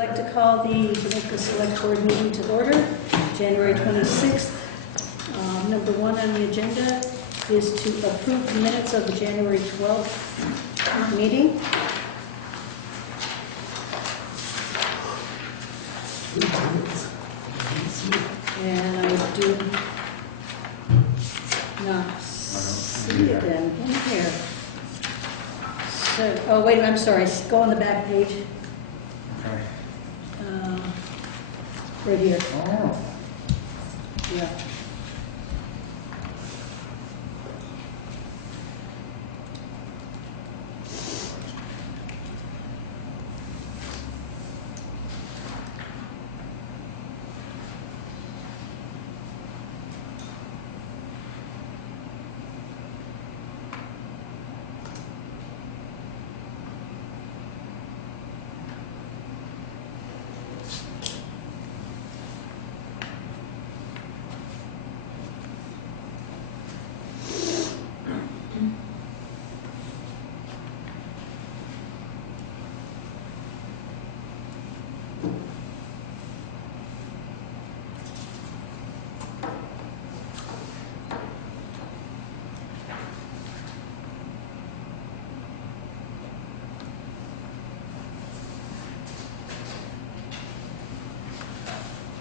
I'd like to call the Jamaica Selectboard meeting to order, January 26th. Number one on the agenda is to approve the minutes of the January 12th meeting. And I do not see them in here. So, oh, wait, I'm sorry, go on the back page. Okay. Right here. Oh. Yeah.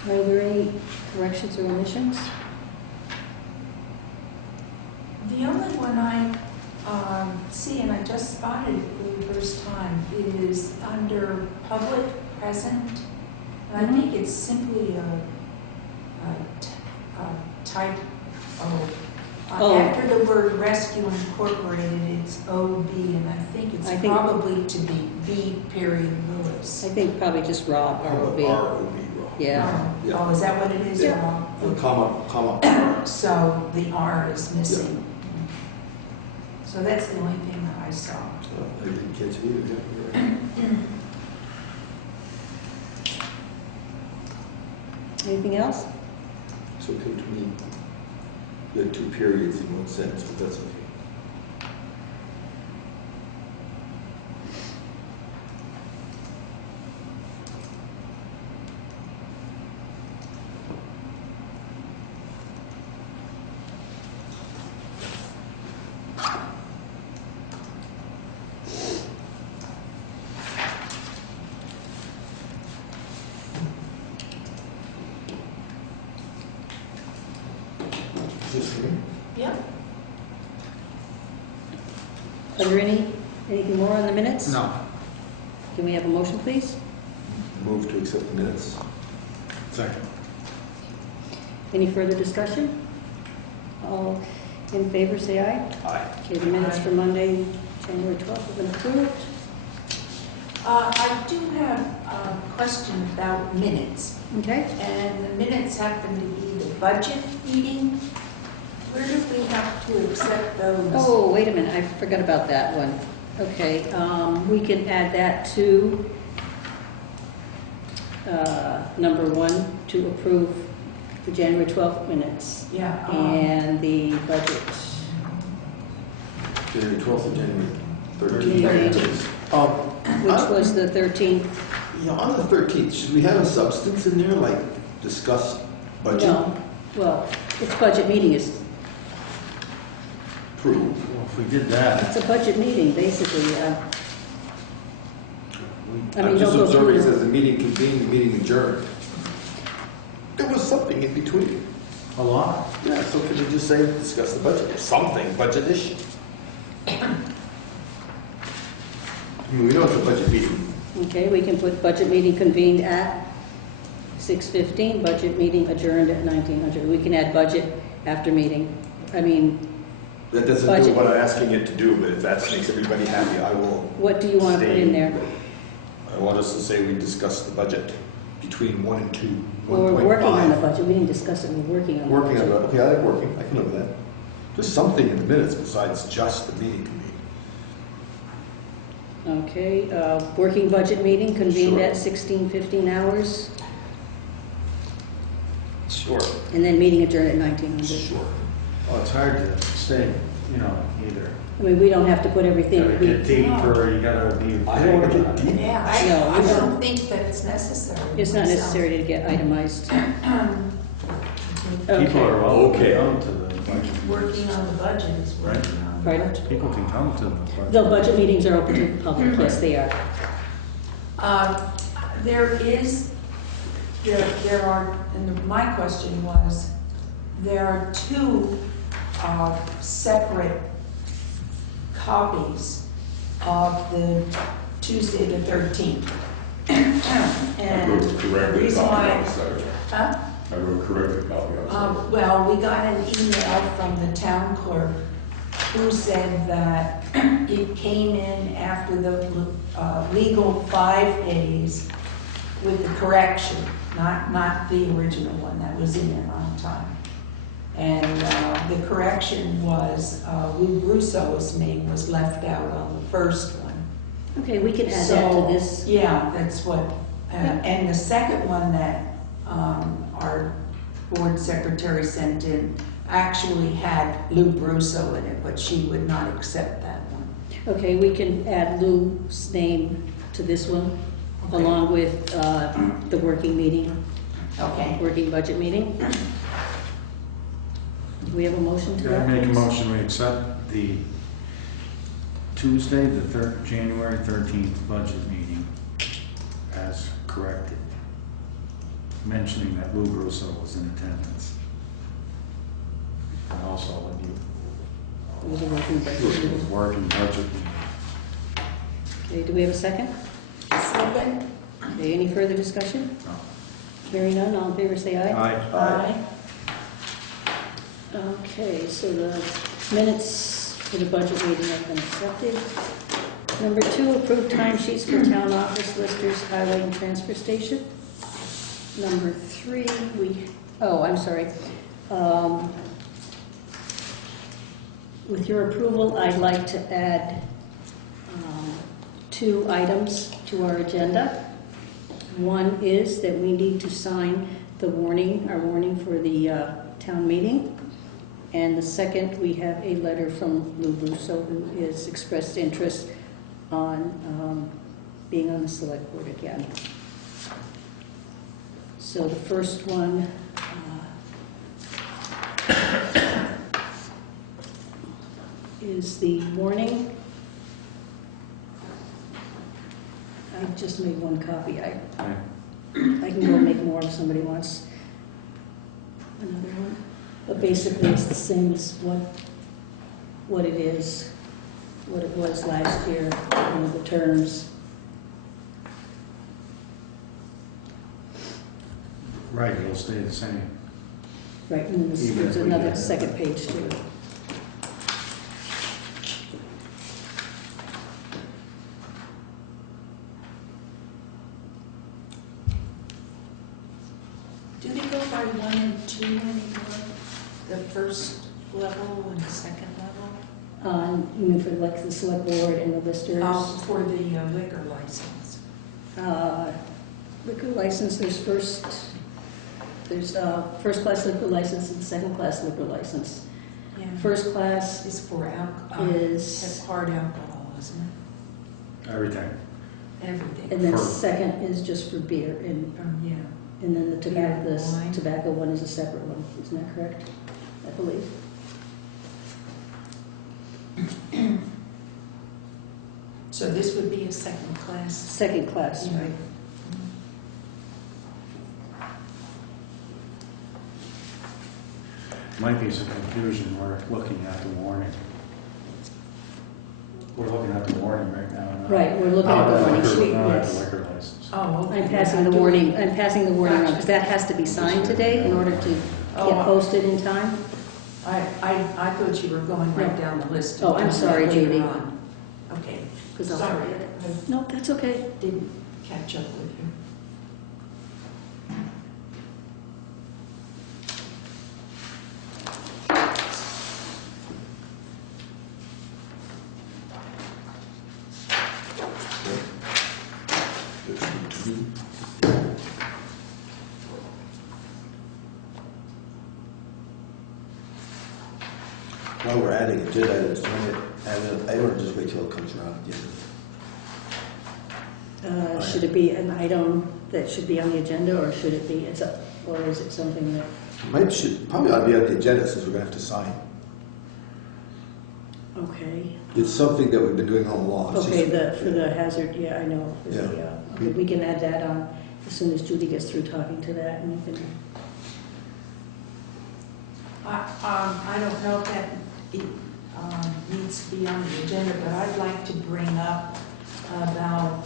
Are there any corrections or omissions? The only one I see, and I just spotted it for the first time, is under public present. And I think it's simply a type of, after the word rescue incorporated, it's OB, and I think it's probably to be B. Lewis. I think probably just raw, R-O-B. R-O-B. Yeah. Oh, is that what it is? Yeah. Comma. So the R is missing. So that's the only thing that I saw. I didn't catch it either. Yeah, you're right. Anything else? So it came to me, you had two periods in one sentence, but that's okay. Just me? Yeah. Are there anything more on the minutes? No. Can we have a motion, please? Move to accept the minutes. Second. Any further discussion? All in favor, say aye. Aye. Okay, the minutes for Monday, January 12th have been approved. I do have a question about minutes. Okay. And the minutes happen to be the budget meeting. Where do we have to accept those? Oh, wait a minute, I forgot about that one. Okay, we can add that to number one, to approve the January 12th minutes. Yeah. And the budget. January 12th and January 13th. 13th. Which was the 13th. Yeah, on the 13th, should we have a substance in there, like discuss budget? No, well, it's budget meeting, it's Approve. Well, if we did that, a budget meeting, basically. I mean, I'm just don't go observing, it through says the meeting convened, the meeting adjourned. There was something in between. a lot. Yeah, so could we just say, discuss the budget, or something, budget-ish? I mean, we know it's a budget meeting. Okay, we can put budget meeting convened at 6:15, budget meeting adjourned at 1900. We can add budget after meeting. I mean, That doesn't do Budget. what I'm asking it to do, but if that makes everybody happy, I will. what do you want to put in there? I want us to say we discuss the budget between 1 and 2, 1.5. Well, we're working on the budget. We didn't discuss it, we're working on the Working on budget. that, okay, I like working, I can live with that. Just something in the minutes besides just the meeting convened. Okay, working budget meeting convened Sure. at 16:15 hours, Sure. and then meeting adjourned at 1900. Sure. Well, it's hard to say, either. I mean, we don't have to put You everything. gotta get deeper, you gotta be. I don't wanna get deep. Yeah, No, I we don't. don't think that's necessary. It's not myself. necessary to get itemized. People are welcome Okay. to come to the budget. Working on the budget is working on the Right. budget. People can come to the budget. The budget meetings are open to the public, yes, they are. There are, and my question was, there are two separate copies of the Tuesday the 13th. I And wrote the corrected reason copy why, on Saturday. huh? I wrote corrected copy on Saturday. Well, we got an email from the town clerk who said that it came in after the legal 5 days with the correction, not the original one that was in there on time. And the correction was Lou Brusso's name was left out on the first one. Okay, we can add that to this. Yeah, that's what, and the second one that our board secretary sent in actually had Lou Brusso in it, but she would not accept that one. Okay, we can add Lou's name to this one, Okay. along with the working meeting, Okay. working budget meeting. Do we have a motion to I that? make a motion, we accept the Tuesday, the January 13th budget meeting as corrected, mentioning that Lou Russo was in attendance. And also when you, It was a working budget it was meeting. working budget meeting. Okay, do we have a second? Second? Okay, any further discussion? No. Hearing none, all in favor say aye. Aye. Okay, so the minutes for the budget meeting have been accepted. Number 2, approved timesheets for town office listers, highway and transfer station. Number 3, I'm sorry. With your approval, I'd like to add 2 items to our agenda. One is that we need to sign our warning for the town meeting. And the second, we have a letter from Lou Russo, who has expressed interest on being on the select board again. So the first one is the warning. I just made 1 copy. I can go and make more if somebody wants another one. But basically, it's the same as what it is, what it was last year, the terms. Right, it'll stay the same. Right, and Even there's if we another did. second page too. Do they go by 1 and 2 anymore? The first level and the second level? You mean for like the select board and the listers? For the liquor license. Liquor license, there's first class liquor license and second class liquor license. Yeah. First class Is for alcohol. is, That's hard alcohol, isn't Everything. it? Everything. and then For- second is just for beer, Yeah. and then the Beer and wine. tobacco one is a separate one, isn't that correct? I believe. So this would be a second class. Second class, Yeah. right? Might be some confusion, we're looking at the warning. We're looking at the warning right now. not- Right, we're looking not at the warning liquor- sheet, Not at the yes. liquor license. Oh, okay. I'm passing the warning on, because that has to be signed today in order to Oh, get posted in time. I thought you were going right No. down the list. Oh, I'm sorry, Later Judy. on. Okay, 'Cause I'll sorry, forget it. I No, that's okay. didn't catch up with you. While we're adding agenda items, I don't just wait till it comes around at the end. Should it be an item that should be on the agenda, or should it be, or is it something that, Probably ought to be on the agenda since we're gonna have to sign. okay. It's something that we've been doing all along. It's Okay, just- for the hazard, yeah, I know. Yeah. Okay, we can add that on as soon as Judy gets through talking to that, and you can, I don't know if that needs to be on the agenda, but I'd like to bring up about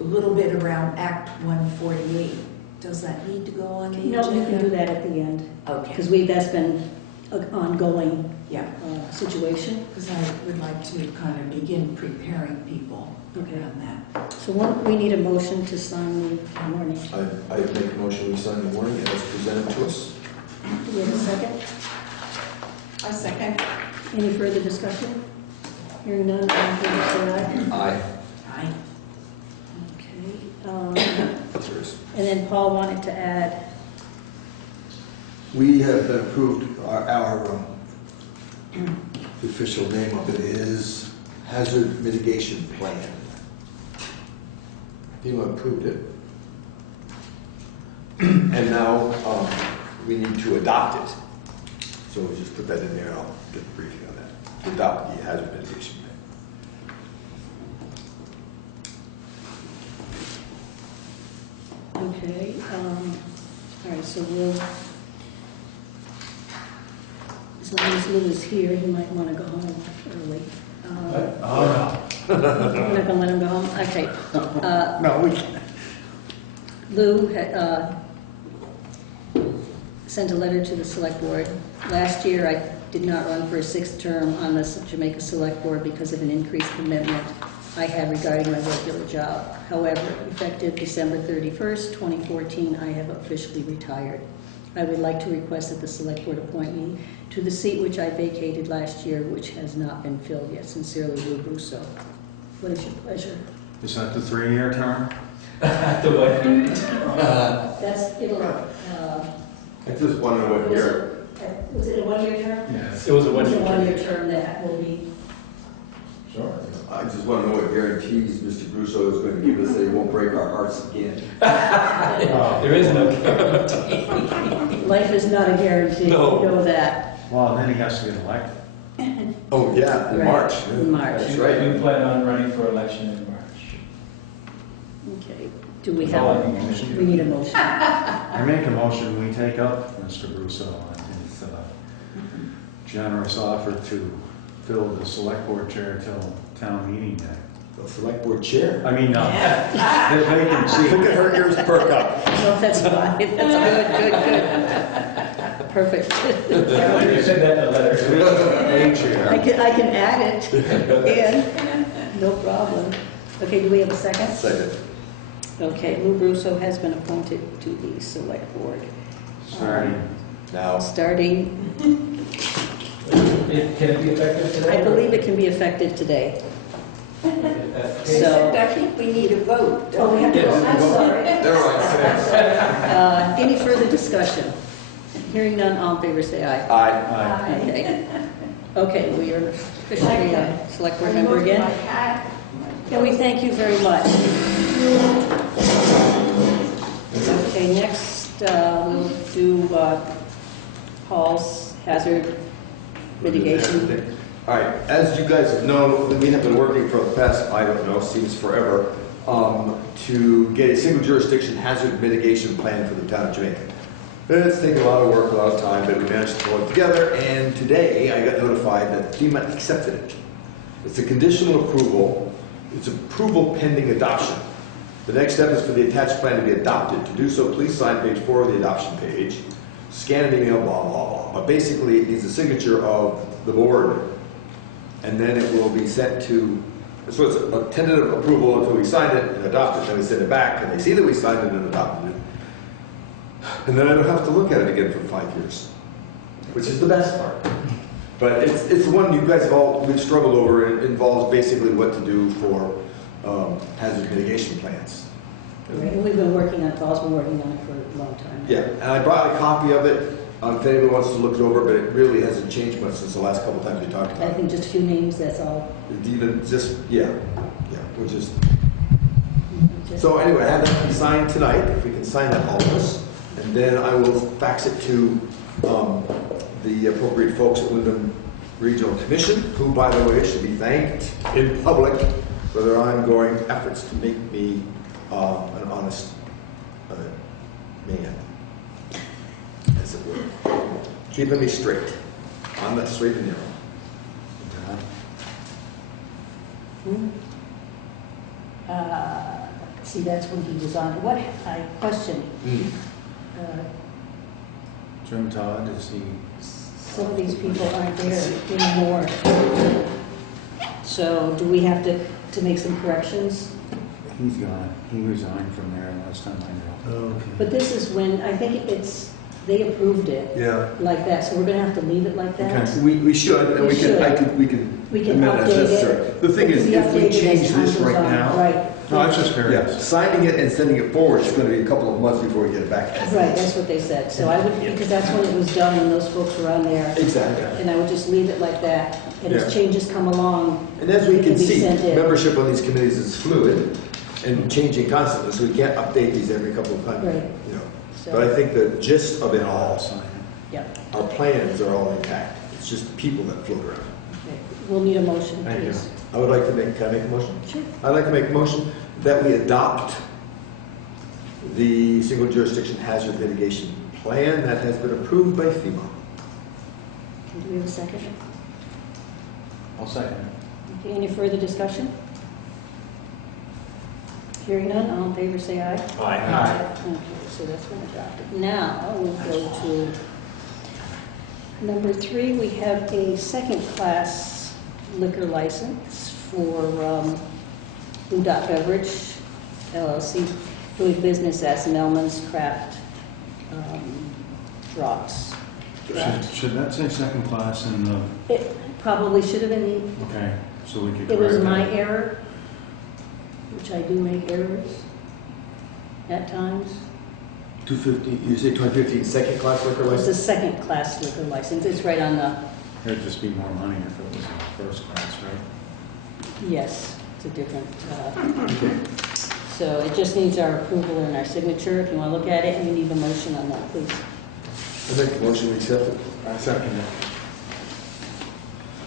a little bit around Act 148. Does that need to go on the agenda? no, we can do that at the end, Okay, because that's been an ongoing yeah, situation. because I would like to kind of begin preparing people Okay. around that. So we need a motion to sign the warning. I make a motion, we sign the warning as presented to us. Do we have a second? A second. Any further discussion? Hearing none, all in favor, say aye. Aye. Aye. Okay. That's yours. And then Paul wanted to add, We have been approved, the official name of it is Hazard Mitigation Plan. FEMA approved it. And now we need to adopt it. So we'll just put that in there and I'll get the briefing on that. To adopt the Hazard Mitigation Plan. okay, all right, so we'll, as long as Lou is here, he might want to go home early. Oh, We're not going to let him go home? Okay. no, we can't. Lou sent a letter to the select board. Last year, I did not run for a sixth term on the Jamaica Select Board because of an increased commitment I had regarding my regular job. However, effective December 31st, 2014, I have officially retired. I would like to request that the select board appoint me to the seat which I vacated last year, which has not been filled yet. Sincerely, Lou Russo. What is your pleasure? Is that the 3-year term? The what? That's, it'll, I just want to know what year. was it a one-year term? Yes. It was a It's a one-year. one-year term that will be, Sure. I just want to know what guarantees Mr. Russo is going to give us that he won't break our hearts again. There is no guarantee. life is not a guarantee, you No. know that. Well, then he has to get elected. Oh, yeah, in Right, March. in March. That's right. We plan on running for election in March. Okay, do we Oh, I have, think we should. we need a motion. I make a motion, we take up Mr. Russo on his generous offer to fill the select board chair till town meeting day. The select board chair. I mean, the vacancy. Look at her ears perk up. No, that's fine, that's good. Perfect. You said that in a letter. A I chair. can add it in, no problem. Okay, do we have a second? Second. Okay, Lou Russo has been appointed to the select board. Starting. Now, Starting, Can it be effective today? I believe it can be effective today. Okay. So- Except I think we need a vote. Oh, we have to go, I'm sorry. never mind. Any further discussion? Hearing none, all in favor say aye. Aye. Okay. Okay, we are officially a select board member again. And we thank you very much. Okay, next we'll do Paul's hazard mitigation. All right, as you guys have known, we have been working for the past, I don't know, seems forever, to get a single jurisdiction hazard mitigation plan for the town of Jamaica. It's taken a lot of work, a lot of time, but we managed to pull it together, and today I got notified that FEMA accepted it. It's a conditional approval. It's approval pending adoption. The next step is for the attached plan to be adopted. To do so, please sign page 4 of the adoption page, scan and email, blah, blah, blah. But basically, it needs a signature of the board, and then it will be sent to, so it's a tentative approval until we sign it and adopt it, then we send it back, and they see that we signed it and adopted it. And then I don't have to look at it again for 5 years, which is the best part. But it's the one you guys have all, we've struggled over. It involves basically what to do for hazard mitigation plans. Right, and we've been working on, Paul's been working on it for a long time. Yeah, and I brought a copy of it. If anyone wants to look it over, but it really hasn't changed much since the last couple times we talked I about it. think just a few names, that's all. Even just, yeah, we're just. So anyway, I have that to be signed tonight, if we can sign that, all of us. And then I will fax it to the appropriate folks at Wyndham Regional Commission, who, by the way, should be thanked in public for their ongoing efforts to make me an honest man, as it were. Keeping me straight. I'm not straight and narrow. See, that's when he was on, what, I question, Jim Todd, is he? some of these people aren't there anymore. So do we have to make some corrections? He's gone. He resigned from there last time I know. Okay. But this is when, I think they approved it Yeah. like that, so we're gonna have to leave it like that? Okay. We should, and We should. we We can amend as update it. necessary. The thing It is, can be if we updated as change time this goes right on. now, Right. No, I was just yeah, curious. signing it and sending it forward is gonna be a couple of months before we get it back. Right, that's what they said, so I would, because that's when it was done, when those folks were on there. Exactly. And I would just leave it like that, and Yeah. as changes come along, And as we It can can be see, sent in. membership on these committees is fluid and changing constantly, so we can't update these every couple of times. Right. You know. so, But I think the gist of it all, I'll sign it. yeah. our plans are all intact. It's just the people that float around. Okay. We'll need a motion, Thank you. please. I would like to make, can I make a motion? Sure. I'd like to make a motion that we adopt the single jurisdiction hazard mitigation plan that has been approved by FEMA. Do we have a second? I'll second it. Okay, any further discussion? Hearing none, all in favor say aye. Aye. Okay, so that's been adopted. Now, we'll go to number 3. We have a second-class liquor license for Blue Dot Beverage LLC, doing business as Melman's Craft Drops. Should that say second class in the, It probably should have been, okay, so we could correct it was my that. error, which I do make errors at times. 250, you say 2015 second class liquor It's a license? second-class liquor license. It's right on the, There'd just be more money if it was in the first class, right? yes, it's a different, Okay. so it just needs our approval and our signature. If you want to look at it, we need a motion on that, please. I make a motion to accept it. I second it.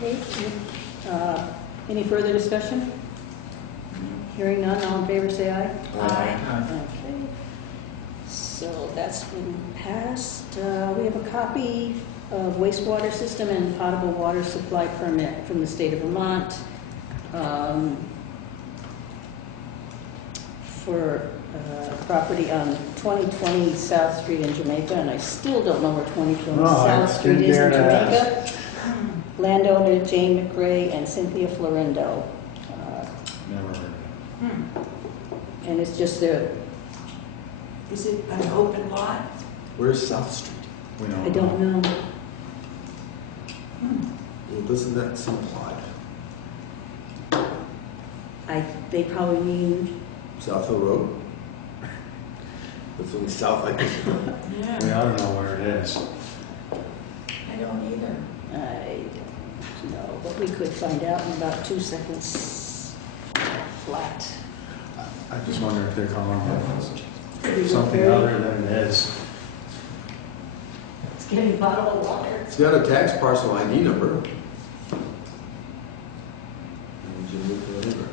Okay, any further discussion? Hearing none, all in favor say aye. Aye. Okay, so that's been passed. We have a copy of wastewater system and potable water supply permit from the state of Vermont for property on 2020 South Street in Jamaica, and I still don't know where 2020 No, I South Street didn't is in dare to ask. Jamaica. Landowner Jane McRae and Cynthia Florindo. Never heard of it. And it's just a, Is it an open lot? Where's South Street? We don't I don't know. Well, doesn't that seem odd? They probably mean, South Hill Road? That's only south, I think. We Yeah. ought to know where it is. I don't either. I don't know, but we could find out in about 2 seconds flat. I just wonder if they're calling Could it we go something very- other than it is. It's getting potable water. It's got a tax parcel ID number. And you look for any records.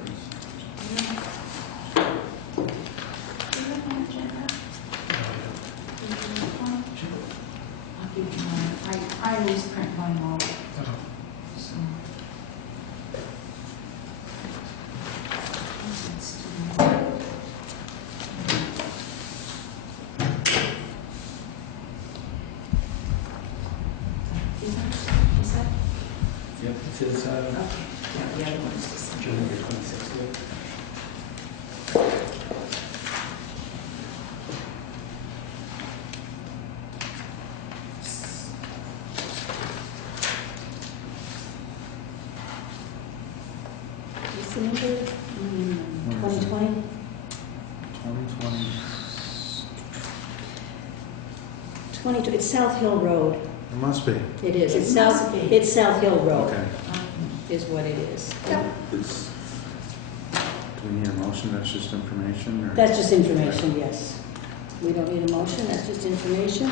I'll give you mine. I always print mine all. So. Is that? Yep, it's inside. Okay. Yeah, the other one's just. Jamaica 26th. What's the number? 2020? 2020. 22, it's South Hill Road. It must be. It is. It must be. It's South Hill Road Okay. is what it is. It's, Do we need a motion? That's just information, or? That's just information, yes. We don't need a motion, that's just information.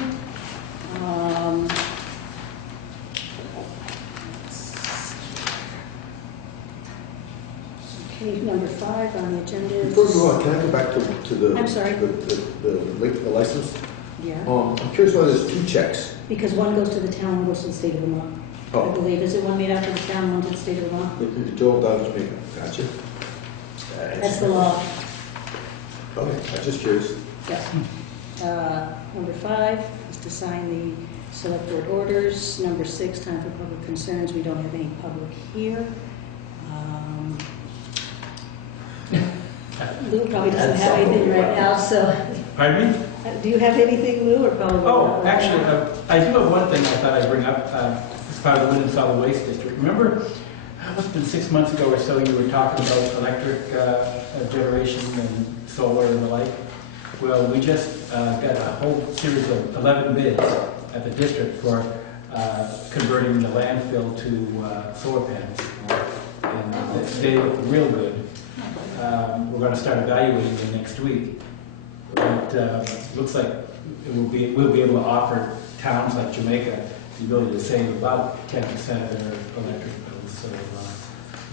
Okay, number 5 on the agenda is... before we go on, can I go back to the... I'm sorry. The license? Yeah, I'm curious why there's 2 checks. because one goes to the town, one goes to the state of Vermont. I Oh, believe, is it one made out to the town, one to the state of Vermont? the Joel down in Jamaica, gotcha. That's the law. Okay, I'm just curious. Yeah. Number 5 is to sign the select board orders. Number 6, time for public concerns. We don't have any public here. Lou probably doesn't have anything right now, so, Pardon me? do you have anything, Lou, or probably? Oh, actually, I do have one thing I thought I'd bring up as part of the Wind and Solid Waste District. Remember, it's been 6 months ago or so, you were talking about electric generation and solar and the like. Well, we just got a whole series of 11 bids at the district for converting the landfill to solar panels. And they look real good. We're going to start evaluating them next week. But looks like we'll be able to offer towns like Jamaica the ability to save about 10% of their electric bills. So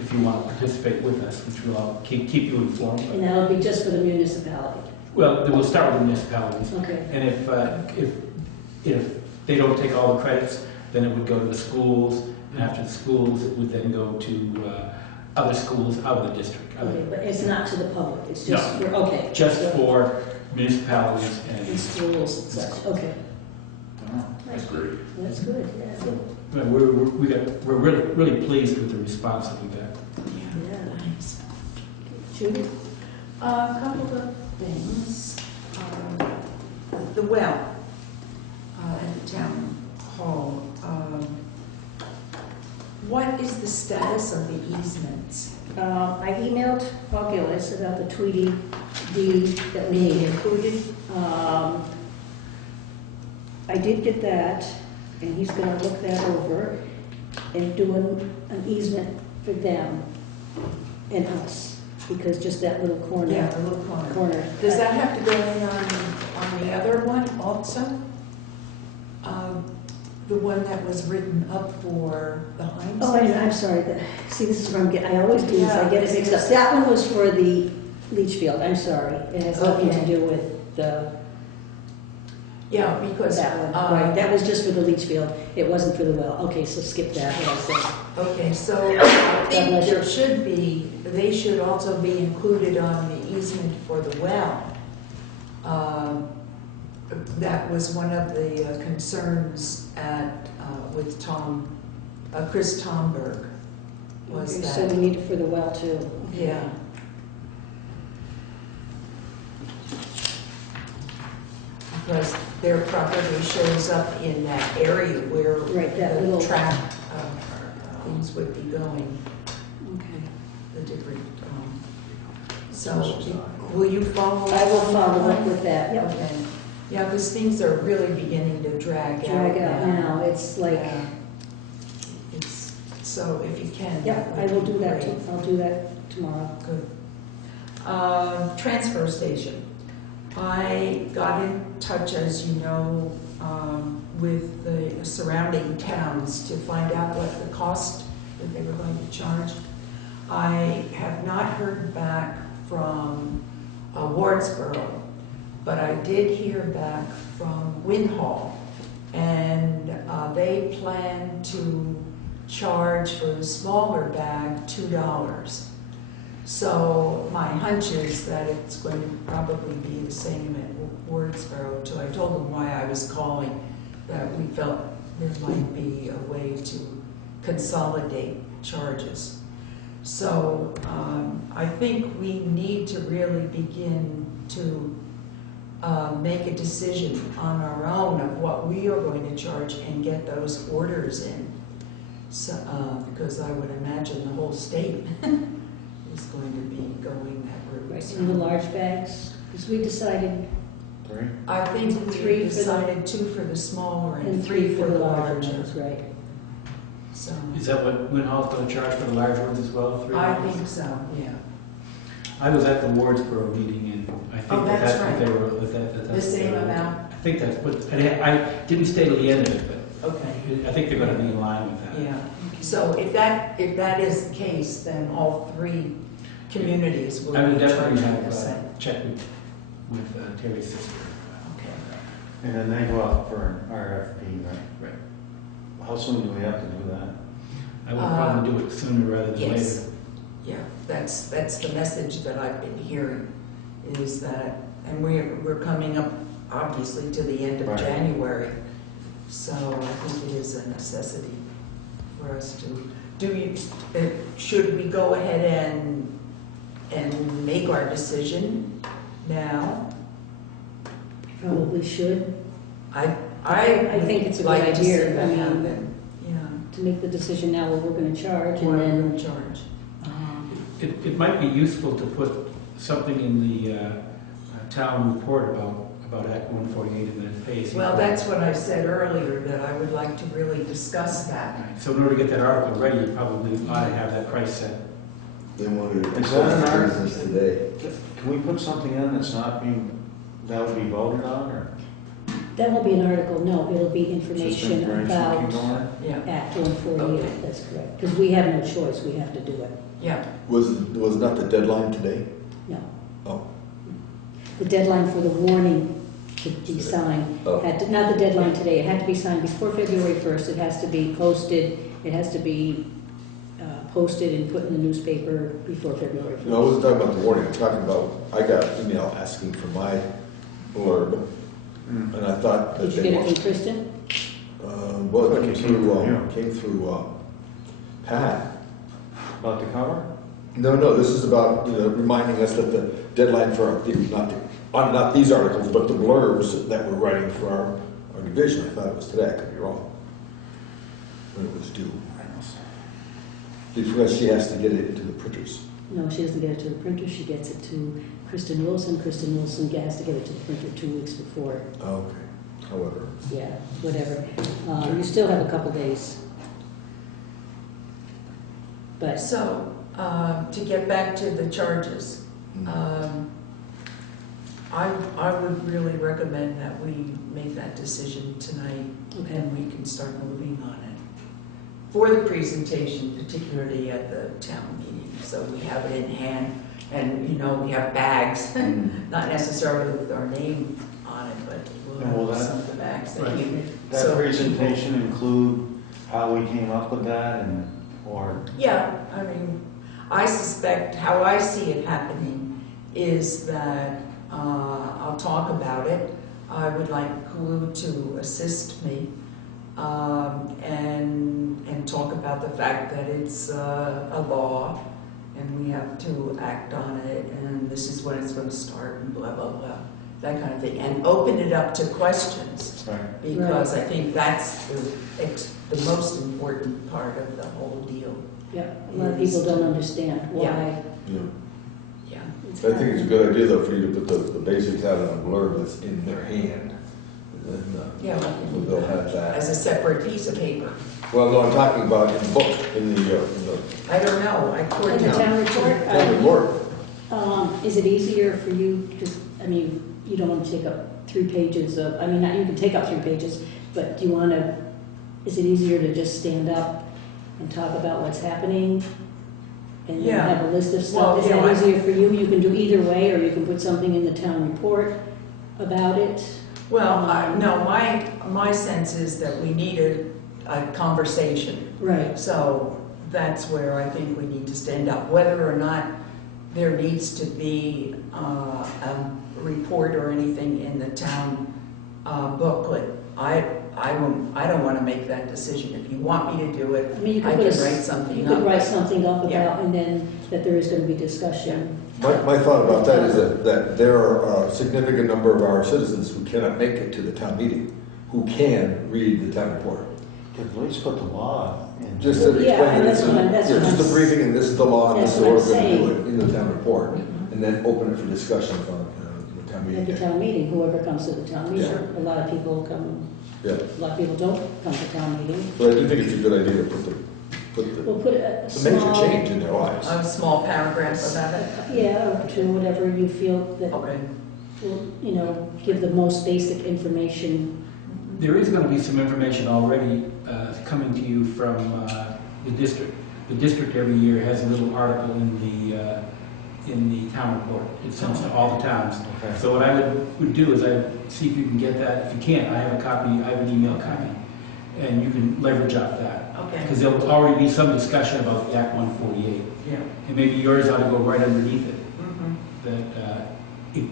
if you want to participate with us, which we'll keep you informed. And that'll be just for the municipality. Well, we'll start with the municipalities. Okay. And if they don't take all the credits, then it would go to the schools. And after the schools, it would then go to other schools out of the district. Okay, but it's not to the public, it's just for, okay. Just for municipalities And and schools and such, okay. Oh, that's great. That's good, yeah. But we're really pleased with the response that we got. Yeah. Nice. Judy? A couple of things. The well at the town hall. What is the status of the easements? I emailed Paul Gillis about the Tweedy deed that we Being needed. included? I did get that, and he's gonna look that over and do an easement for them and us, because just that little corner. Yeah, the little corner. Does that have to go in on the other one also? The one that was written up for the Heinz? Oh, I'm sorry, see, this is where I'm getting, I always do this, I get it mixed up. Yeah. That one was for the leach field, I'm sorry, it has nothing to Okay. do with the, Yeah, because. that one, right, that was just for the leach field, it wasn't for the well. Okay, so skip that, what I said. Okay, so I think there should be, they should also be included on the easement for the well. That was one of the concerns with Chris Tomberg, was Okay, so that. we need it for the well too. Okay. Yeah. Because their property shows up in that area where Right, that the little- track things would be going, Okay. the different, so will you follow? I will follow up up with that, yep. Okay. Yeah, because things are really beginning to drag out Drag out now, it's like, Yeah. It's, so if you can. yeah, that I would will be do that, great. I'll do that tomorrow. Good. Transfer station. I got in touch, as you know, with the surrounding towns to find out what the cost that they were going to charge. I have not heard back from Wardsboro, but I did hear back from Winhall, and they plan to charge for the smaller bag $2. So my hunch is that it's going to probably be the same at Wardsboro, so I told them why I was calling, that we felt there might be a way to consolidate charges. So I think we need to really begin to make a decision on our own of what we are going to charge and get those orders in. So, because I would imagine the whole state is going to be going that route. Right, So- in the large bags, because we decided 3? I think Is it we 3 for the- decided 2 for the smaller and And 3 for the larger larger. ones, right? So, Is that what Win Hall's going to charge for the large ones as well, $3? I think so, yeah. I was at the Wardsboro meeting, and I think Oh, that's what they right. were, that's The same amount? I think that's what, I didn't stay till the end of it, Okay. but I think they're going to be in line with that. Yeah, so if that is the case, then all 3 communities will I would be definitely charging have the same. checked with Terry's sister. Okay. And then they go out for an RFP, right? Right. How soon do we have to do that? I would probably do it sooner rather than later. Yes, yeah, that's the message that I've been hearing, is that, and we're coming up, obviously, to the end of Right. January, so I think it is a necessity for us to, should we go ahead and make our decision now? Probably should, I think it's a good like to see idea. that I mean, happen. Yeah, to make the decision now what we're going to charge, what and we're then in charge. It might be useful to put something in the town report about Act 148 and then pay. Well, that's what I said earlier, that I would like to really discuss that. Right. So in order to get that article ready, you probably ought to have that price set. They wanted to Is that an discuss article? business today. Can we put something in that's not being, that would be voted on, or that won't be an article, no, it'll be just information information about keep going? Yeah, Act 148, Okay. that's correct. Because we have no choice, we have to do it. yeah. Was not the deadline today? No. Oh. The deadline for the warning to be signed, Oh. not the deadline today, it had to be signed before February 1st, it has to be posted, posted and put in the newspaper before February 1st. No, I wasn't talking about the warning, I'm talking about, I got an email asking for my blurb, and I thought that Did you they get it wanted. from Kristen? Well, I it think it came from you. came through Pat. About the cover? No, this is about, reminding us that the deadline for, not these articles, but the blurbs that we're writing for our division, I thought it was today, I could be wrong, when it was due. Because she has to get it to the printers. No, she doesn't get it to the printer, she gets it to Kristen Wilson. Kristen Wilson has to get it to the printer 2 weeks before. Okay, however. Yeah, whatever. You still have a couple days. But, So, to get back to the charges, I would really recommend that we make that decision tonight, okay, and we can start moving on it. For the presentation, particularly at the town meeting, so we have it in hand, and, we have bags, not necessarily with our name on it, but And will we'll have that- some of the bags that Right. you. That so presentation include how we came up with that, or? Yeah, I mean, I suspect how I see it happening is that I'll talk about it. I would like Kulu to assist me and talk about the fact that it's a law and we have to act on it and this is when it's going to start and blah, blah, blah, that kind of thing. And open it up to questions. Right. Because I think that's the most important part of the whole deal. yeah, a lot of people don't understand why. Yeah. Yeah. it's I think it's a happening. good idea, though, for you to put the basics out on a blurb that's in their hand. And then, Yeah, so we can they'll do have that that. as a separate piece of paper. Well, no, I'm talking about in the book, in the I don't know, I And court the town report, town report. is it easier for you, because, you don't want to take up 3 pages of, you can take up 3 pages, but do you want to, is it easier to just stand up and talk about what's happening? And then Yeah. have a list of Well, stuff? Is yeah, that I- easier for you? You can do either way, or you can put something in the town report about it. Well, no, my sense is that we need a conversation. Right. So that's where I think we need to stand up. Whether or not there needs to be a report or anything in the town booklet, I don't want to make that decision. If you want me to do it, You I could put can a, write something you up. could write something up Yeah. about, and then that there is going to be discussion. My thought about that is that there are a significant number of our citizens who cannot make it to the town meeting, who can read the town report. At least put the law in. Just to Yeah, explain and this, that's what I'm- that's what just I'm a briefing, and this is the law, and this is that's what what we're I'm going to do saying. it in the town report, and then open it for discussion on the town at meeting the day. town meeting, whoever comes to the town meeting. Yeah. A lot of people come, Yeah, a lot of people don't come to town meeting. but I do think it's a good idea to put the, We'll put a it's a major small, change in their lives. A small paragraph about it? yeah, or two, whatever you feel that Okay. will, you know, give the most basic information. There is going to be some information already coming to you from the district. The district every year has a little article in the town report. It sends to all the towns. Okay. So what I would do is I'd see if you can get that. If you can't, I have a copy, I have an email copy, and you can leverage off that. Okay. Because there'll already be some discussion about the Act 148. Yeah. And maybe yours ought to go right underneath it. Mhm. That if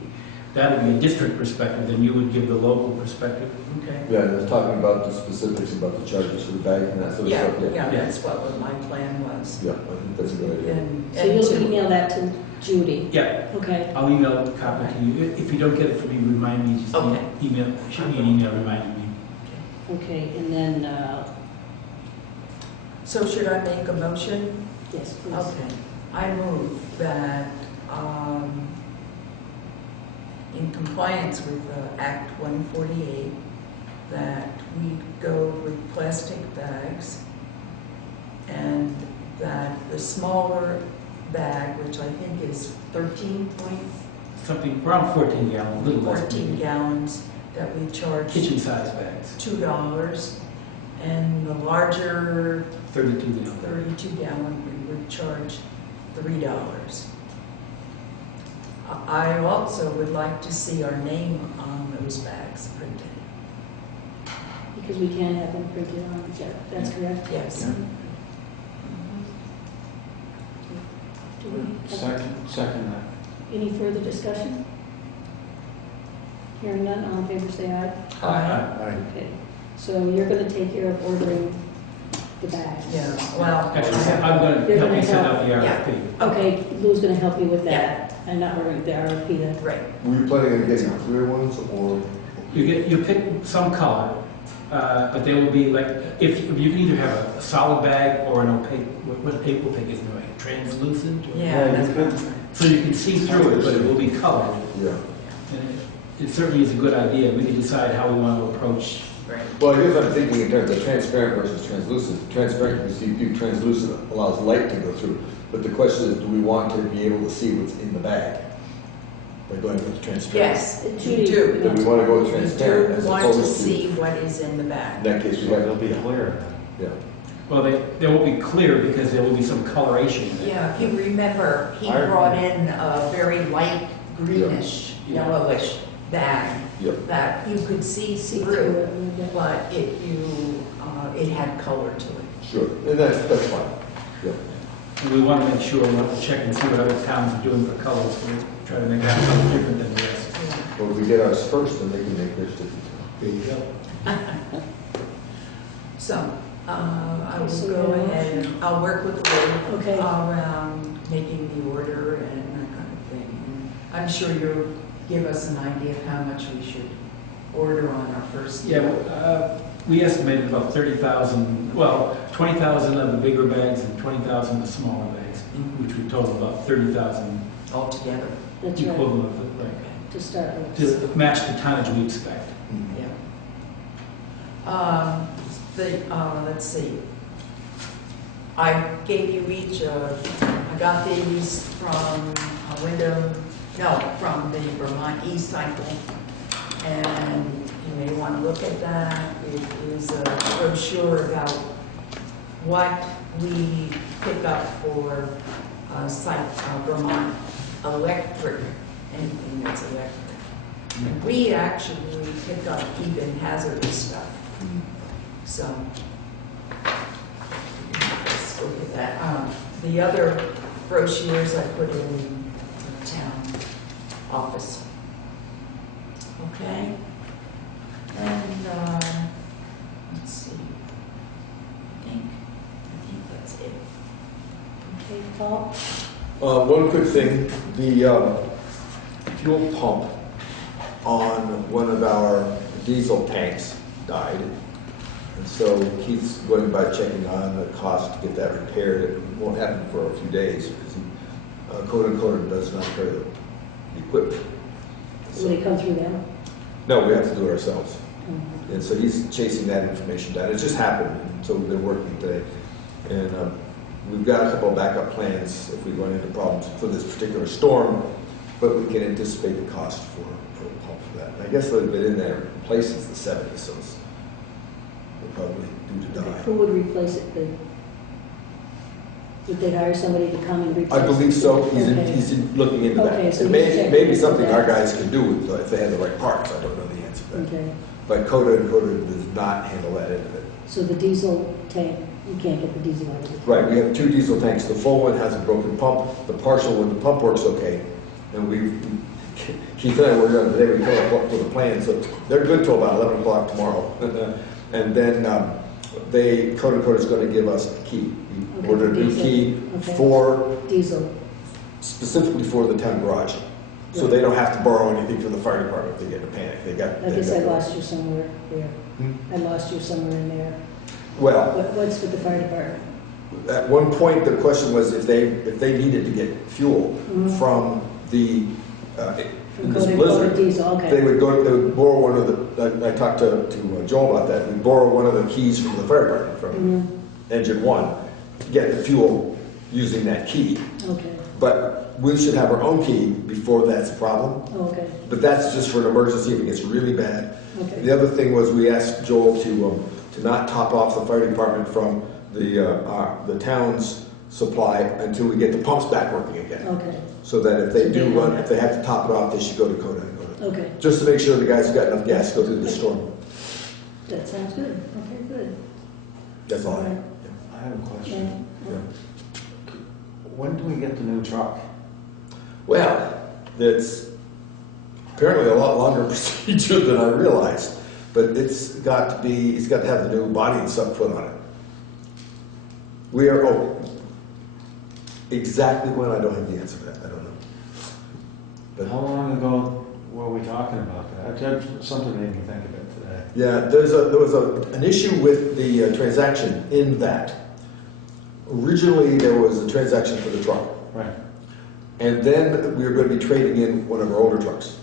that would be a district perspective, then you would give the local perspective. Okay. Yeah, and it's talking about the specifics about the charges for the bag and that sort of Yeah, stuff. yeah, that's what my plan was. Yeah, I think that's a good idea. So you'll email that to Judy? Yeah, Okay, I'll email a copy to you. If you don't get it from me, remind me, just Okay. email, shoot me an email reminding me. okay, and then, So should I make a motion? yes, please. Okay. I move that, in compliance with Act 148, that we go with plastic bags, and that the smaller bag, which I think is 13 point Something around 14 gallons, a little less. 14 gallons, that we charge Kitchen size bags, $2, and the larger 32 gallons. 32 gallon, we would charge $3. I also would like to see our name on those bags printed. Because we can have them printed on, that's correct? Yes. Do we have Second that. any further discussion? Hearing none, all in favor say aye. Aye. Okay, so you're gonna take care of ordering the bags? Yeah, well, Actually, I'm going to You're help gonna you send help. out the Yeah. RFP. Okay, Lou's gonna help you with that, and not ordering the RFP then? right. Were you planning on getting clear ones or? You pick some color, but they will be like, if you can either have a solid bag or an opaque, what opaque is it, like translucent? or- Yeah, that's what I'm saying. So you can see through it, but it will be colored. Yeah. And it certainly is a good idea. We can decide how we want to approach. Right. Well, I guess I'm thinking in terms of transparent versus translucent. Transparent, you see, translucent allows light to go through. But the question is, do we want to be able to see what's in the bag? By going with transparent? Yes, Judy, you do. Then we want to go with You transparent do as want to opposed to, see what is in the in bag. that case, we So have, it'll be clear. yeah. Well, they won't be clear because there will be some coloration. Yeah, if you remember, he I- brought in a very light greenish, Yeah. yellowish bag Yep. that you could see See through through, it a little bit. but it had color to it. Sure, and that's fine. Yeah. And we want to make sure, we want to check and see what other towns are doing for colors. We try to make that color different than the rest. But if we get ours first, then they can make theirs different. There you go. So, I will So go now- ahead and I'll work with Lou Okay. around making the order and that kind of thing. And I'm sure you'll give us an idea of how much we should order on our first. Yeah, we estimated about 30,000, well, 20,000 of the bigger bags and 20,000 of the smaller bags, Mhm. which would total about 30,000 Altogether. That's right, equivalent, right, to start with. to match the tonnage we expect. Yeah. Let's see. I gave you each, I got these from from the Vermont E-Cycle. And you may want to look at that. It is a brochure about what we pick up for Vermont electric, anything that's electric. And we actually pick up even hazardous stuff. So, let's look at that. The other brochures I put in the town office. Okay? And, let's see. I think that's it. Okay, Paul? One quick thing, the fuel pump on one of our diesel tanks died. And so Keith's going by checking on the cost to get that repaired. It won't happen for a few days because he, quote unquote, does not carry the equipment. Will they come through them? No, we have to do it ourselves. Mhm. And so he's chasing that information down. It just happened, and so we've been working today. And we've got a couple of backup plans if we run into problems for this particular storm, but we can anticipate the cost for that. And I guess they've been in there place since the 70s, so they're probably due to die. Who would replace it? Would they hire somebody to come and replace it? I believe so. He's Okay. looking into that. Okay, so It may, he's it may be checking something into our that. guys can do if they have the right parts. I don't know the answer to that. Okay, But Coda does not handle that end of it. so the diesel tank, you can't get the diesel out of it? Right, we have 2 diesel tanks. The full one has a broken pump. The partial one, the pump works okay. And Keith and I were on today, we came up with a plan, so they're good till about 11 o'clock tomorrow. And then Coda's going to give us a key. We Okay, ordered a new diesel. key Okay. for, Diesel, specifically for the town garage. So Right. they don't have to borrow anything from the fire department if they get in a panic. I guess I lost you somewhere there. Hmm? I lost you somewhere in there. Well, What's with the fire department? at one point, the question was if they needed to get fuel Mhm. from the, in From this Coda blizzard, diesel, they okay. would borrow one of the, I talked to Joel about that, we'd borrow one of the keys from the fire department, from Mhm. engine 1, get the fuel using that key. Okay, But we should have our own key before that's a problem. okay, But that's just for an emergency if it gets really bad. okay. The other thing was we asked Joel to not top off the fire department from the town's supply until we get the pumps back working again. Okay, So that if they So do they run, don't if they have to top it off, they should go to Coda. okay. Just to make sure the guys have got enough gas to go through the storm. That sounds good. Okay, good. That's all I have. I have a question. Yeah. When do we get the new truck? Well, it's apparently a lot longer procedure than I realized, but it's got to have the new body and stuff put on it. Exactly when, I don't have the answer to that, I don't know. But how long ago were we talking about that? Something made me think of it today. Yeah, there was an issue with the transaction in that. Originally, there was a transaction for the truck, Right. and then we were going to be trading in one of our older trucks.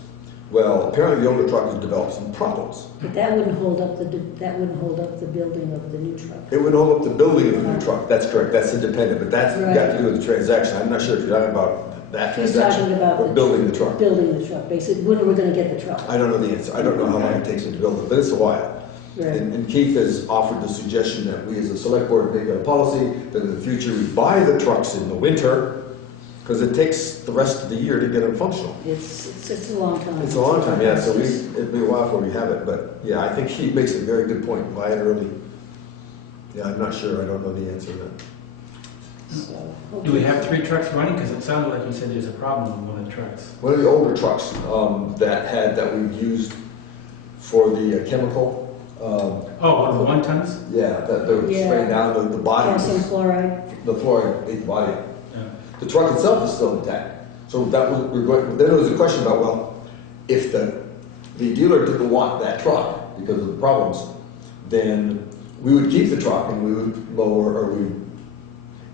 Well, apparently the older truck has developed some problems. But that wouldn't hold up the building of the new truck. It would hold up the building of the new truck, that's correct, that's independent, but that's Right. got to do with the transaction. I'm not sure if you're talking about that He's transaction talking about or building the truck. Building the truck, basically, when we're gonna get the truck. I don't know the answer, I don't know how long it takes them to build it, but it's a while. Right. And Keith has offered the suggestion that we as a select board make it a policy that in the future we buy the trucks in the winter, because it takes the rest of the year to get them functional. It's a long time. It's a long time, yeah, so it'd be a while before we have it, but yeah, I think he makes a very good point, buy it early. Yeah, I'm not sure, I don't know the answer to that. So, Do we okay. have 3 trucks running? Because it sounded like you said there's a problem with one of the trucks. One of the older trucks that we've used for the chemical, Oh, one of the 1-tons? yeah, that they were Yeah. spraying down the body, Calcium chloride, the fluoride ate the body. Yeah. The truck itself is still intact. So that was, then there was a question about, well, if the dealer didn't want that truck because of the problems, then we would keep the truck and we would lower, or we would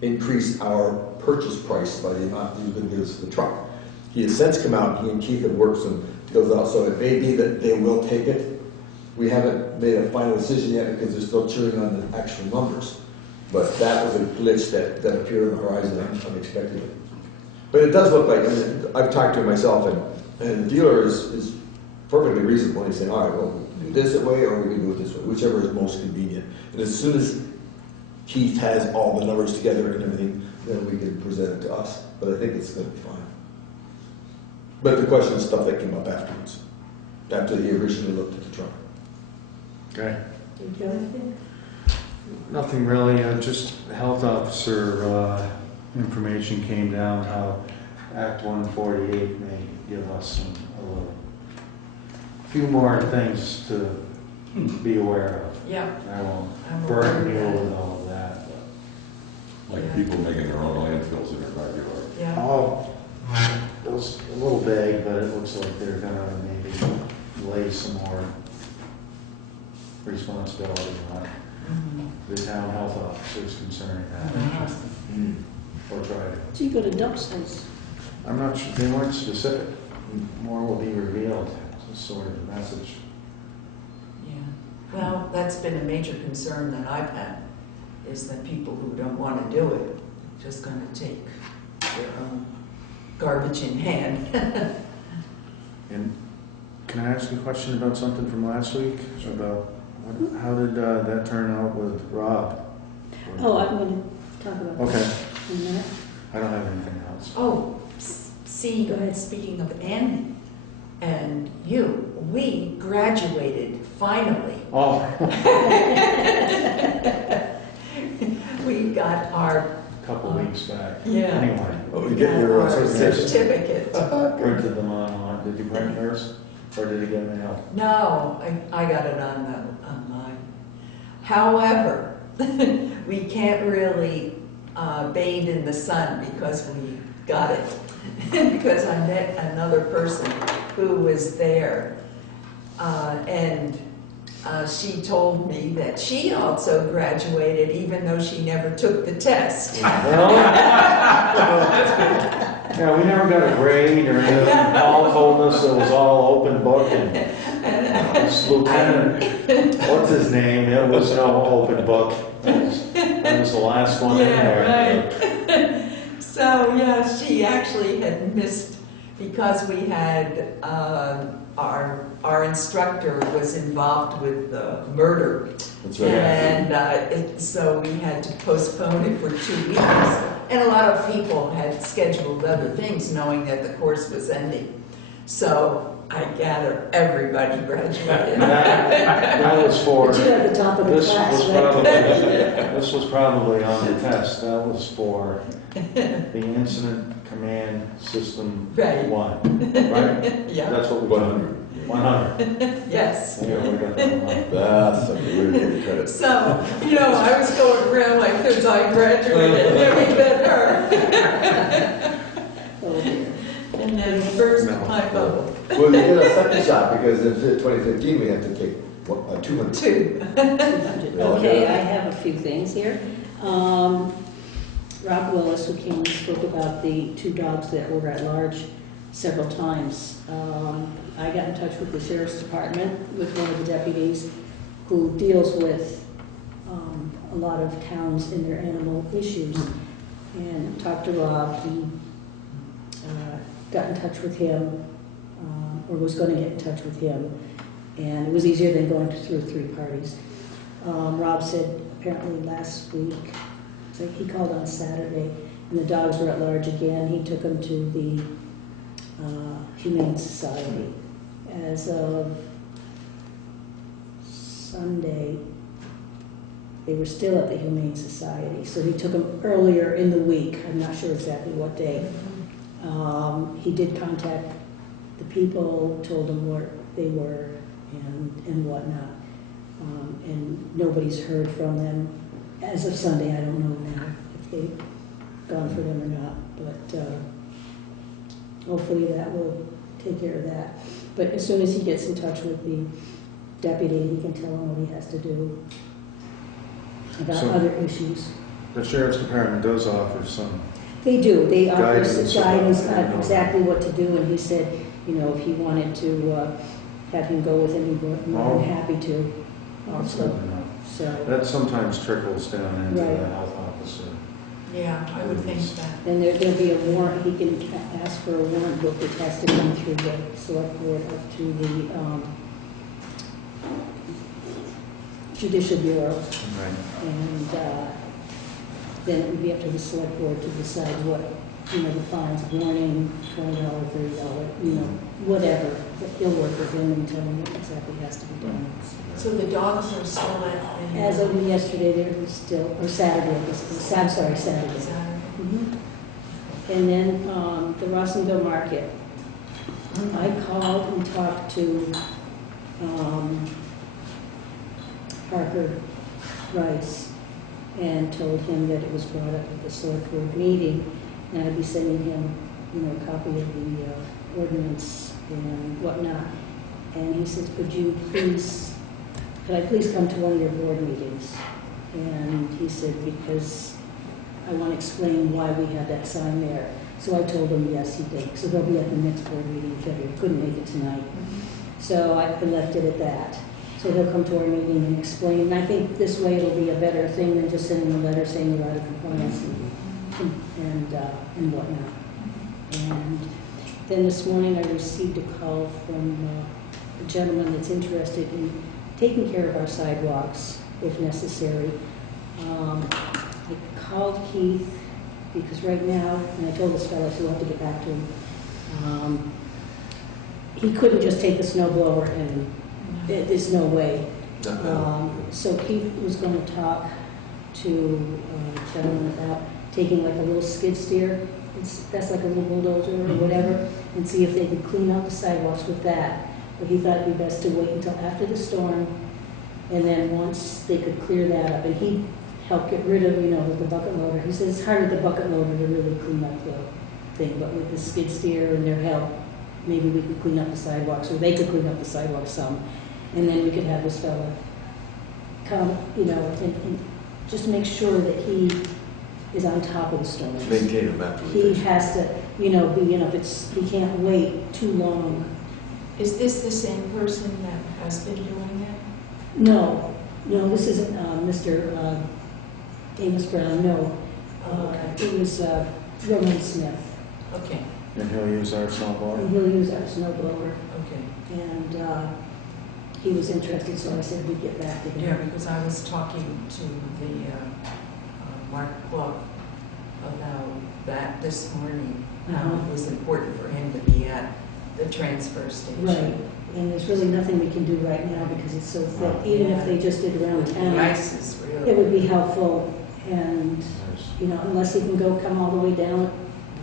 increase our purchase price by the amount he was going to give us for the truck. He has since come out, he and Keith have worked some deals out, so it may be that they will take it. We haven't made a final decision yet because they're still chewing on the actual numbers. But that was a glitch that appeared on the horizon unexpectedly. But it does look like, I mean, I've talked to him myself, and the dealer is perfectly reasonable. He's saying, all right, well, we can do this way or we can do it this way, whichever is most convenient. And as soon as Keith has all the numbers together and everything, then we can present it to us. But I think it's going to be fine. But the question is stuff that came up afterwards, after he originally looked at the truck. Okay. did you have anything? Nothing really, just health officer information came down, how Act 148 may give us a few more things to be aware of. Yeah. I won't I'm aware of burden you that. with all of that. Like people making their own landfills in their backyard. Yeah. Oh, it was a little vague, but it looks like they're gonna maybe lay some more responsibility on the town health officers concerning that, or try to. So you go to dumpsters. I'm not sure, they weren't specific. More will be revealed. sort of message. Yeah, well, that's been a major concern that I've had, is that people who don't want to do it are just going to take their own garbage in hand. And can I ask you a question about something from last week? About how did that turn out with Rob? Oh, I'm going to talk about that Okay, in a minute. I don't have anything else. Oh, see, Go ahead. speaking of Andy and you, we graduated finally. Oh, We got our, a couple weeks back. yeah. Anyway, Oh, you we get got your our certification. certificate. printed them online. Did you print yours? Or did it get mailed? No, I got it online. However, we can't really bathe in the sun because we got it. Because I met another person who was there, and she told me that she also graduated even though she never took the test. Yeah, we never got a grade or anything. Paul told us it was all open book, and this lieutenant, what's his name? It was no open book. That was the last one in there. Yeah, right. So, yeah, she actually had missed because we had, our instructor was involved with murder. That's right. And so we had to postpone it for 2 weeks. And a lot of people had scheduled other things knowing that the course was ending. So I gather everybody graduated. That was for, But you're at the top of the this class, was right? probably, this was probably on the test. That was for the Incident Command System Right. 1, right? Yeah, That's what we 100. 100. yes. Yeah, we got that one. That's something we give you credit. So, I was going around like this, I graduated, never met her. Oh, dear. And then burst my bubble. Well, you get a second shot because in 2015 we had to take 200. 2. 200. Okay, I have a few things here. Rob Willis, who came and spoke about the 2 dogs that were at large several times. I got in touch with the sheriff's department, with one of the deputies who deals with a lot of towns in their animal issues, and talked to Rob. He got in touch with him, or was going to get in touch with him, and it was easier than going through 3 parties. Rob said apparently last week, so he called on Saturday, and the dogs were at large again. He took them to the Humane Society. As of Sunday, they were still at the Humane Society, so he took them earlier in the week. I'm not sure exactly what day. He did contact the people, told them where they were and whatnot, and nobody's heard from them. As of Sunday, I don't know now if they've gone for them or not, but hopefully that will take care of that. But as soon as he gets in touch with the deputy, he can tell him what he has to do about So- other issues. The sheriff's department does offer some, They do, they offer Guidance some guidance about, on exactly what to do, and he said, if he wanted to have him go with him, he'd be more Oh. than happy to that's good also. to know. So, That sometimes trickles down into Right. the health officer. Yeah, I would think that. and there'll be a warrant, he can ask for a warrant book that has to come through the select board up to the Judicial Bureau, Right. and then it would be up to the select board to decide what, the fines, warning, $20, $30, whatever. But he'll work with him and tell him what exactly has to be done. So the dogs are still at the... As of yesterday, they were still, or Saturday, I'm sorry, Saturday. Saturday. And then the Rossingville Market. I called and talked to Parker Rice and told him that it was brought up at the select board meeting, and I'd be sending him, a copy of the ordinance and whatnot. And he says, could I please come to one of your board meetings? And he said, because I want to explain why we have that sign there. So I told him, yes, he did. So they'll be at the next board meeting in February. Couldn't make it tonight. So I left it at that. So he'll come to our meeting and explain, and I think this way it'll be a better thing than just sending a letter saying you're out of compliance and whatnot. And then this morning I received a call from a gentleman that's interested in taking care of our sidewalks if necessary. I called Keith because right now, and I told this fellow he'll have to get back to him, he couldn't just take the snow blower and there's no way. So Keith was going to talk to a gentleman about taking like a little skid steer, that's like a little bulldozer or whatever, and see if they could clean out the sidewalks with that. But he thought it'd be best to wait until after the storm, and then once they could clear that up, and he'd help get rid of, with the bucket loader. He says it's hard with the bucket loader to really clean up the thing, but with the skid steer and their help, maybe we could clean up the sidewalks, or they could clean up the sidewalks some, and then we could have this fella come, and just make sure that he is on top of the storms. Maintain them after. He has to, he can't wait too long. Is this the same person that has been doing it? No, this isn't Mr. Amos Brown, no. It was Roman Smith. Okay, And he'll use our snow blower. And he'll use our snow blower. okay. And he was interested, so I said we'd get back to him. Yeah, because I was talking to the Mark Clough about that this morning, how it was important for him to be at the transfer station. Right, and there's really nothing we can do right now because it's so thick. Even if they just did around The town, ice is really. it would be helpful. And, There's- unless he can come all the way down,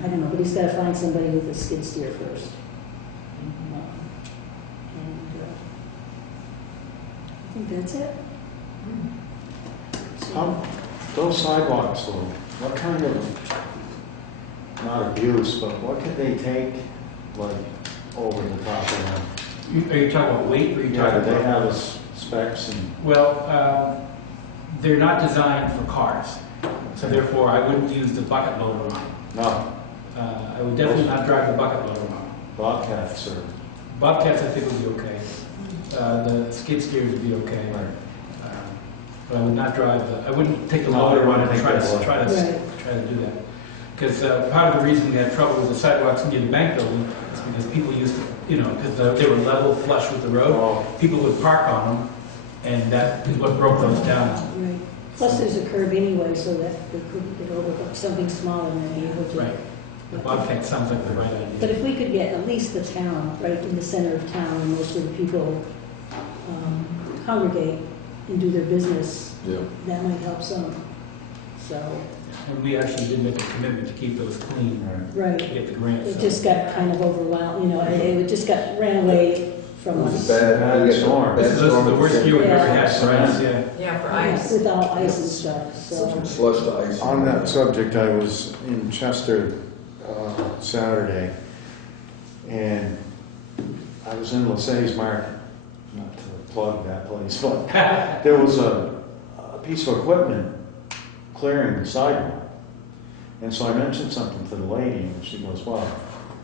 I don't know, but he's got to find somebody with a skid steer first. I think that's it. So- Those sidewalks, though, what kind of, not abuse, but what can they take, like, over the top of them? Are you talking about weight, or are you Yeah, talking do they about? have specs and, Well, they're not designed for cars, so therefore I wouldn't use the bucket loader on them. no, I would definitely not drive the bucket loader on them. Bobcats or, Bobcats I think would be okay. The skid steers would be okay. But I would not drive I wouldn't take the No, loader I on wouldn't and take try that to, loader. try to, Right. try to do that. Because part of the reason we had trouble with the sidewalks near the bank building is because people used to, because they were level flush with the road, oh, people would park on them, and that is what broke those down. Right. Plus, there's a curb anyway, so that they could get over something smaller and be able to. Right. The Bobcat sounds like the right But idea. if we could get at least the town, right in the center of town, and most of the people congregate and do their business, Yeah. that might help some. So, And we actually did make a commitment to keep those clean, right. to get the grant. It so- just got kind of overwhelmed, it just ran away from It was us. a bad storm. This is the worst year we've ever had Yeah. for ice, yeah. Yeah, for Yeah, ice. with all ice and stuff, so. Slush to ice. On that subject, I was in Chester Saturday, and I was in Lassay's Market, not to plug that place, but there was a piece of equipment clearing the sidewalk. And so I mentioned something to the lady, and she goes, well,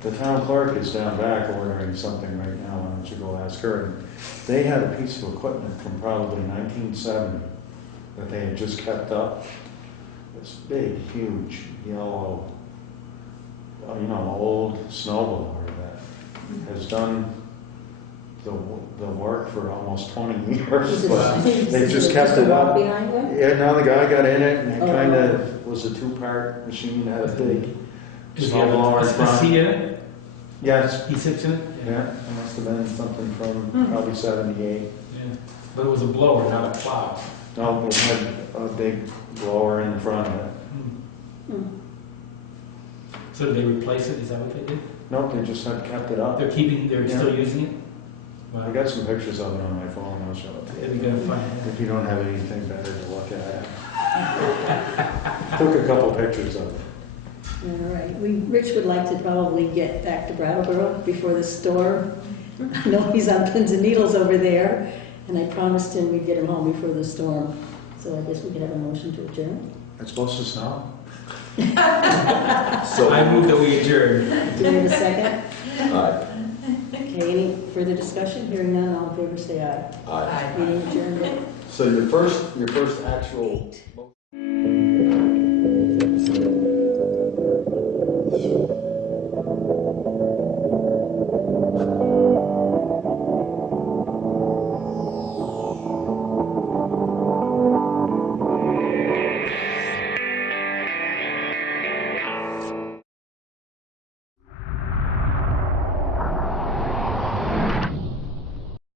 the town clerk is down back ordering something right now, why don't you go ask her? And they had a piece of equipment from probably 1970 that they had just kept up. This big, huge, yellow, old snowblower that has done the work for almost 20 years, but they just kept it up. Behind one? Yeah, now the guy got in it, and it Oh. kind of was a two-part machine, had a big Does he have snowblower in a front. seat in it? Yes, He sits in it? yeah, it must have been something from probably 78. Yeah. But it was a blower, not a plow. No, it had a big blower in front of it. Hmm. So did they replace it? Is that what they did? Nope, they just had kept it up. They're still using it? Wow. I got some pictures of it on my phone, I'll show it to Are you. we gonna find it? If you don't have anything better to look at. Took a couple pictures of it. All right, Rich would like to probably get back to Brattleboro before the storm. I know he's on pins and needles over there, and I promised him we'd get him home before the storm. So I guess we could have a motion to adjourn. It's supposed to snow? So, I move that we adjourn. Do we have a second? Aye. Okay, any further discussion? Hearing none, all in favor say aye. Aye. Meeting adjourned. So your first actual. Eight.